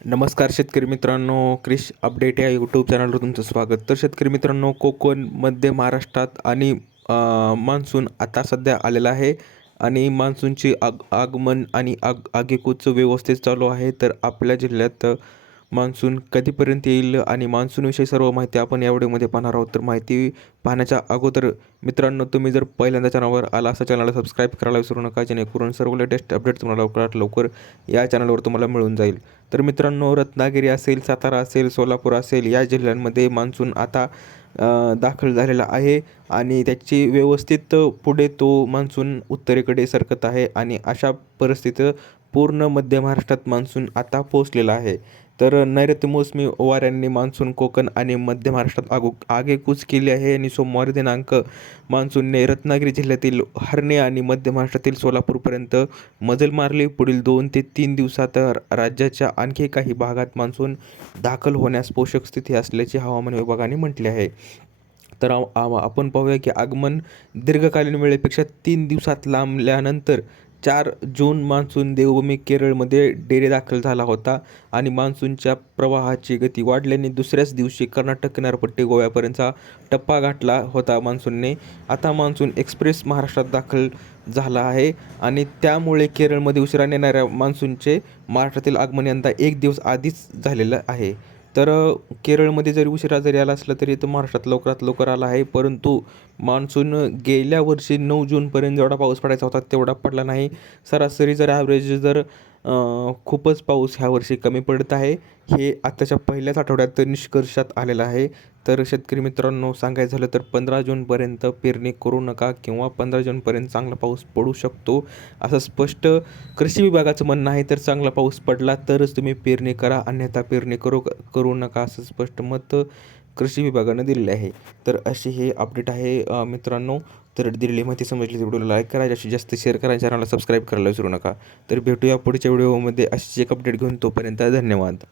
नमस्कार शेतकरी मित्रांनो, कृषी अपडेट या यूट्यूब चॅनलवर तुमचं स्वागत. तर शेतकरी मित्रांनो, कोकण, मध्य महाराष्ट्रात आणि मान्सून आता सध्या आलेला आहे आणि मान्सूनची आगमन आणि आगेकूच व्यवस्थित चालू आहे. तर आपल्या जिल्ह्यात मान्सून कधीपर्यंत येईल आणि मान्सूनविषयी सर्व माहिती आपण या व्हिडिओमध्ये पाहणार आहोत. तर माहिती पाहण्याच्या अगोदर मित्रांनो, तुम्ही जर पहिल्यांदा चॅनलवर आला असं चॅनलला सबस्क्राईब करायला विसरू नका, जेणेकरून सर्व लेटेस्ट अपडेट तुम्हाला लवकरात लवकर या चॅनलवर तुम्हाला मिळून जाईल. तर मित्रांनो, रत्नागिरी असेल, सातारा असेल, सोलापूर असेल या जिल्ह्यांमध्ये मान्सून आता दाखल झालेला आहे आणि त्याची व्यवस्थित पुढे तो मान्सून उत्तरेकडे सरकत आहे आणि अशा परिस्थितीत पूर्ण मध्य महाराष्ट्रात मान्सून आता पोहोचलेला आहे. तर नैऋत्य मोसमी वाऱ्यांनी मान्सून कोकण आणि मध्य महाराष्ट्रात आगेकूच केली आहे आणि सोमवारी दिनांक मान्सूनने रत्नागिरी जिल्ह्यातील हर्णे आणि मध्य महाराष्ट्रातील सोलापूरपर्यंत मजल मारली. पुढील 2 ते 3 दिवसात राज्याच्या आणखी काही भागात मान्सून दाखल होण्यास पोषक स्थिती असल्याचे हवामान विभागाने म्हटले आहे. तर आपण पाहूया की आगमन दीर्घकालीन वेळेपेक्षा 3 दिवसात लांबल्यानंतर 4 जून मान्सून देवभूमी केरळमध्ये डेरे दाखल झाला होता आणि मान्सूनच्या प्रवाहाची गती वाढल्याने दुसऱ्याच दिवशी कर्नाटक किनारपट्टी गोव्यापर्यंतचा टप्पा गाठला होता मान्सूनने. आता मान्सून एक्सप्रेस महाराष्ट्रात दाखल झाला आहे आणि त्यामुळे केरळमध्ये उशिराने येणाऱ्या मान्सूनचे महाराष्ट्रातील आगमन यंदा 1 दिवस आधीच झालेलं आहे. तर केरळमध्ये जरी उशिरा जरी आला असला तरी तो महाराष्ट्रात लवकरात लवकर आला आहे, परंतु मान्सून गेल्या वर्षी 9 जूनपर्यंत जेवढा पाऊस पडायचा होता तेवढा पडला नाही. सरासरी जर ॲव्हरेज जर खूपच पाऊस ह्या वर्षी कमी पडत आहे, हे आत्ताच्या पहिल्याच आठवड्यात निष्कर्षात आलेलं आहे. तर शेतकरी मित्रांनो, सांगायचं झालं तर 15 जूनपर्यंत पेरणी करू नका किंवा 15 जूनपर्यंत चांगला पाऊस पडू शकतो, असं स्पष्ट कृषी विभागाचं म्हणणं आहे. तर चांगला पाऊस पडला तरच तुम्ही पेरणी करा, अन्यथा पेरणी करू नका, असं स्पष्ट मत कृषी विभागानं दिलेले आहे. तर अशी हे अपडेट आहे मित्रांनो. तर दिलेली माहिती समजली तर व्हिडिओला लाईक करा, जास्तीत जास्त शेअर करा, चॅनलला सबस्क्राईब करायला विसरू नका. तर भेटूया पुढच्या व्हिडिओमध्ये अशीच एक अपडेट घेऊन. तोपर्यंत धन्यवाद.